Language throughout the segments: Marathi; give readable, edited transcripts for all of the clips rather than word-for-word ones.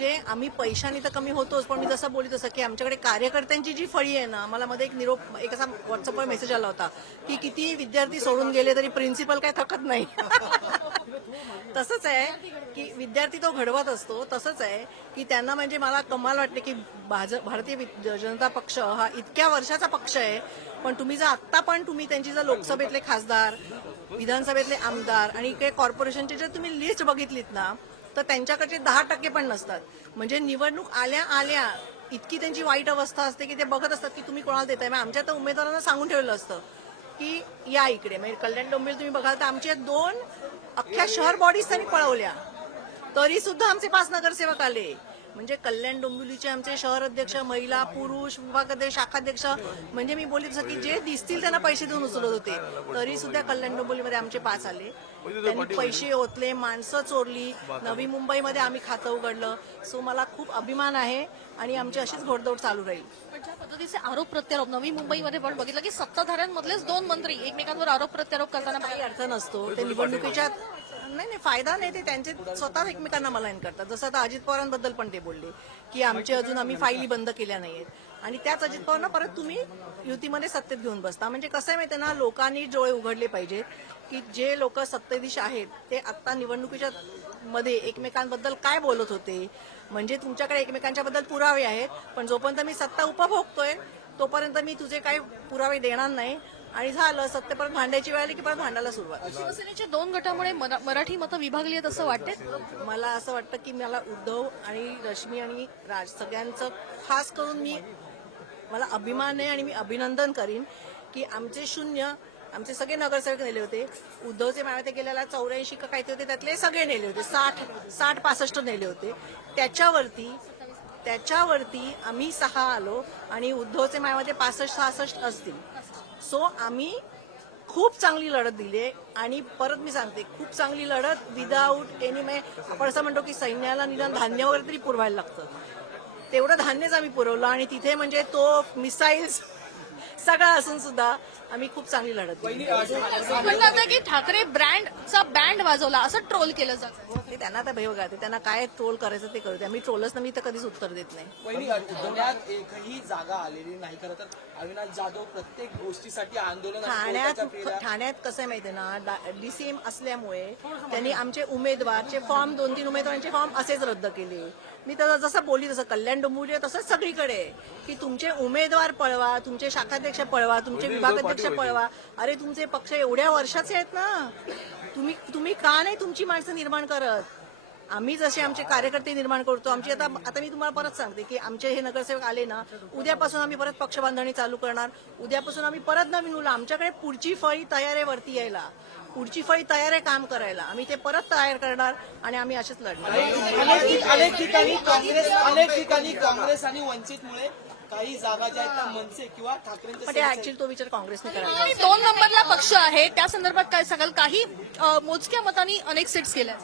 म्हणजे आम्ही पैशाने तर कमी होतोच, पण मी जसं बोलली तसं की आमच्याकडे कार्यकर्त्यांची जी फळी आहे ना, मला मध्ये एक असा व्हॉट्सअपवर मेसेज आला होता की किती विद्यार्थी सोडून गेले तरी प्रिन्सिपल काय थकत नाही. तसंच आहे की विद्यार्थी तो घडवत असतो. तसंच आहे की त्यांना म्हणजे मला कमाल वाटते की भारतीय जनता पक्ष हा इतक्या वर्षाचा पक्ष आहे, पण तुम्ही जर आत्ता पण त्यांची जर लोकसभेतले खासदार, विधानसभेतले आमदार आणि इकडे कॉर्पोरेशनची जर तुम्ही लिस्ट बघितलीत ना, तर त्यांच्याकडचे 10% पण नसतात. म्हणजे निवडणूक आल्या आल्या इतकी त्यांची वाईट अवस्था असते की ते बघत असतात की तुम्ही कोणाला देताय. आमच्या तर उमेदवारांना सांगून ठेवलेलं असतं की या इकडे. म्हणजे कल्याण डोंबिवली तुम्ही बघाल तर आमचे 2 अख्ख्या शहर बॉडीज त्यांनी पळवल्या, तरी सुद्धा आमचे 5 नगरसेवक आले. म्हणजे कल्याण डोंबिवलीचे आमचे शहर अध्यक्ष, महिला, पुरुष, विभागाध्यक्ष, शाखाध्यक्ष, म्हणजे मी बोलली तसं की जे दिसतील त्यांना पैसे देऊन उचलत होते, तरी सुद्धा कल्याण डोंबिवलीमध्ये आमचे 5 आले. त्यांनी पैसे ओतले, माणसं चोरली. नवी मुंबईमध्ये आम्ही खातं उघडलं. सो मला खूप अभिमान आहे आणि आमची अशीच घोडदौड चालू राहील. पण ज्या पद्धतीचे आरोप प्रत्यारोप नवी मुंबईमध्ये पण बघितलं की सत्ताधाऱ्यांमधलेच 2 मंत्री एकमेकांवर आरोप प्रत्यारोप करताना काही अर्थ नसतो. ते निवडणुकीच्या नाही फायदा नाही, ते त्यांचे स्वतः एकमेकांना मलाईन करतात. जसं आता अजित पवारांबद्दल पण ते बोलले की आमचे अजून आम्ही फाईली बंद केल्या नाहीयेत, आणि त्याच अजित पवारांना परत तुम्ही युतीमध्ये सत्तेत घेऊन बसता. म्हणजे कसं आहे माहिती ना, लोकांनी डोळे उघडले पाहिजेत की जे लोक सत्तेधीश आहेत ते आता निवडणुकीच्या मध्ये एकमेकांबद्दल काय बोलत होते. म्हणजे तुमच्याकडे एकमेकांच्या बद्दल पुरावे आहेत, पण जोपर्यंत मी सत्ता उपभोगतोय तोपर्यंत मी तुझे काही पुरावे देणार नाही. आणि झालं सत्य परत भांडायची वेळ आली की परत भांडायला सुरुवात. शिवसेनेच्या 2 गटामुळे मराठी मतं विभागली आहेत असं वाटते. मला असं वाटतं की मला उद्धव आणि रश्मी आणि राज सगळ्यांचं खास करून मला अभिमान आहे आणि मी अभिनंदन करीन की आमचे सगळे नगरसेवक नेले होते. उद्धवचे मायावते गेल्याला 84 का काहीतरी होते, त्यातले सगळे नेले होते. 60-65 नेले होते. त्याच्यावरती आम्ही 6 आलो आणि उद्धवचे मायावते 65-66 असतील. सो आम्ही खूप चांगली लढत दिली आणि परत मी सांगते, खूप चांगली लढत विदाऊट एनी. आपण असं म्हणतो की सैन्याला निदान धान्य वगैरे तरी पुरवायला लागतं, तेवढं धान्यच आम्ही पुरवलं. आणि तिथे म्हणजे तोफ, मिसाईल्स सगळं असून सुद्धा आम्ही खूप चांगली लढत दिली. म्हणलं जातं की ठाकरे ब्रँडचा बँड वाजवला असं ट्रोल केलं जातं. ते त्यांना तर भय ते त्यांना काय ट्रोल करायचं ते करू द्या. मी ट्रोलच ना, मी तर कधीच उत्तर देत नाही. पुण्यात एकही जागा आलेली नाही. खरं तर अविनाश जाधव प्रत्येक गोष्टीसाठी आंदोलन ठाण्यात कसं आहे माहितीये ना, डीसीएम असल्यामुळे त्यांनी आमचे उमेदवारचे फॉर्म 2-3 उमेदवारांचे फॉर्म असेच रद्द केले. मी तर जसं बोलली तसं कल्याण डोंबिवली तसंच सगळीकडे की तुमचे उमेदवार पळवा, तुमचे शाखाध्यक्ष पळवा, तुमचे विभागाध्यक्ष पळवा. अरे तुमचे पक्ष एवढ्या वर्षाचे आहेत ना, तुम्ही का नाही तुमची माणसं निर्माण करत. आम्ही जसे आमचे कार्यकर्ते निर्माण करतो. आमची आता मी तुम्हाला परत सांगते की आमचे हे नगरसेवक आले ना, उद्यापासून आम्ही परत पक्ष बांधणी चालू करणार. उद्यापासून आम्ही परत नवीन मुलं, आमच्याकडे पुढची फळी तयार आहे वरती यायला, पुढची फळी तयार आहे काम करायला. आम्ही ते परत तयार करणार आणि आम्ही असेच लढणार. अनेक ठिकाणी काँग्रेस आणि वंचितमुळे काही जागा ज्या आहेत त्या मनसे किंवा ठाकरेंच्या पण ते ऍक्च्युअली तो विचार काँग्रेसने करायला. 2 नंबरला पक्ष आहे त्या संदर्भात काय सांगाल. काही मोजक्या मतांनी अनेक सीट्स केल्या.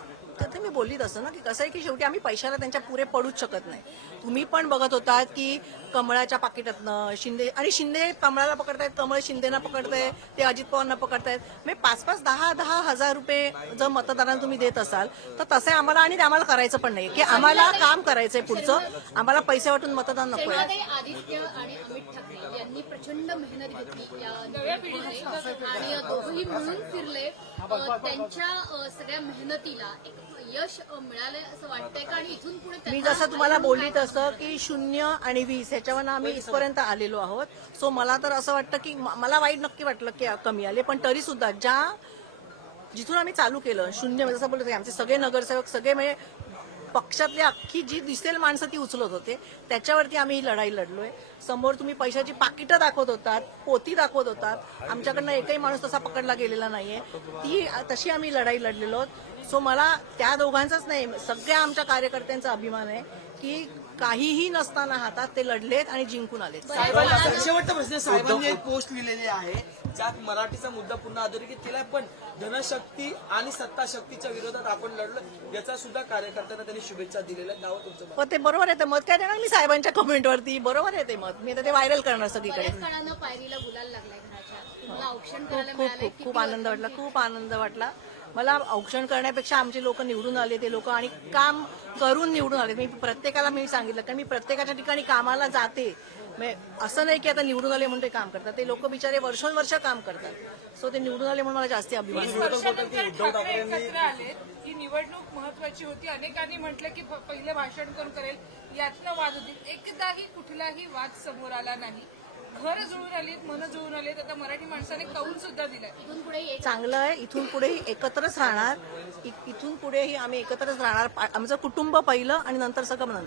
तर ते मी बोलली तसं ना की कसं आहे की शेवटी आम्ही पैशाला त्यांच्या पुरे पडूच शकत नाही. तुम्ही पण बघत होतात की कमळाच्या पाकिटातनं शिंदे कमळाला पकडतायत, कमळ शिंदेना पकडताय, ते अजित पवारांना पकडतायत. म्हणजे 5-5, 10-10 हजार रुपये जर मतदारांना तुम्ही देत असाल तर तसे आम्हाला करायचं पण नाही की आम्हाला काम करायचंय पुढचं, आम्हाला पैसे वाटून मतदान नको आहे. आदित्य आणि अमित ठाकरे यांनी प्रचंड मेहनत घेतली या निवडणुकीमध्ये आणि दोघंही मिळून फिरले. त्यांच्या सगळ्या मेहनतीला एक यश मिळालंय असं वाटतंय का. आणि इथून पुढे मी जसं तुम्हाला बोलली तसं की 0 आणि 20 ह्याच्यावर आम्ही इथपर्यंत आलेलो आहोत. सो मला तर असं वाटतं की मला वाईट नक्की वाटलं की कमी आले, पण तरी सुद्धा जिथून आम्ही चालू केलं 0 जसं बोलत आमचे सगळे नगरसेवक सगळे म्हणजे पक्षातली अख्खी जी दिसेल माणसं ती उचलत होते, त्याच्यावरती आम्ही ही लढाई लढलोय. समोर तुम्ही पैशाची पाकिटं दाखवत होतात, पोती दाखवत होतात, आमच्याकडनं एकही माणूस तसा पकडला गेलेला नाहीये. तशी आम्ही लढाई लढलेलो आहोत. सो मला त्या दोघांचाच नाही, सगळ्या आमच्या कार्यकर्त्यांचा अभिमान आहे की काहीही नसताना हातात ते लढलेत आणि जिंकून आलेत. शेवटचा प्रश्न, साहेबांनी एक पोस्ट लिहिलेली आहे ज्यात मराठीचा मुद्दा पुन्हा अधोरेखित केलाय, पण धनशक्ती आणि सत्ताशक्तीच्या विरोधात आपण लढलो याचा सुद्धा कार्यकर्त्यांना त्यांनी शुभेच्छा दिलेल्या. त्यावर तुमचं पण ते बरोबर आहे. ते मत काय देणार मी साहेबांच्या कमेंटवरती. बरोबर आहे ते मत. मी आता ते व्हायरल करणार सगळीकडे. बऱ्याच काळानं पायरीला गुलाल लागलाय घराच्या. तुम्हाला औक्षण करायला खूप मिळालंय. खूप खूप आनंद वाटला, खूप आनंद वाटला. मला औक्षण करण्यापेक्षा आमचे लोक निवडून आले ते लोक आणि काम करून निवडून आले. मी प्रत्येकाला मी सांगितलं कारण मी प्रत्येकाच्या ठिकाणी कामाला जाते. असं नाही की आता निवडून आले म्हणून ते काम करतात. ते लोक बिचारे वर्षोनवर्ष काम करतात. सो ते निवडून आले म्हणून मला जास्ती अभिमान वाटतो. वर्षानंतर ठाकरे एकत्र आले ही निवडणूक महत्वाची होती. अनेकांनी म्हटलं की पहिले भाषण कोण करेल यातनं वाद होतील. एकदाही कुठलाही वाद समोर आला नाही. घर जुळून आलीत, मन जुळून आलेत. आता मराठी माणसाने कौल सुद्धा दिलाय. इथून पुढे एक चांगलं आहे. इथून पुढेही एकत्रच राहणार. इथून पुढेही आम्ही एकत्रच राहणार. आमचं कुटुंब पहिलं आणि नंतर सगळं नंतर.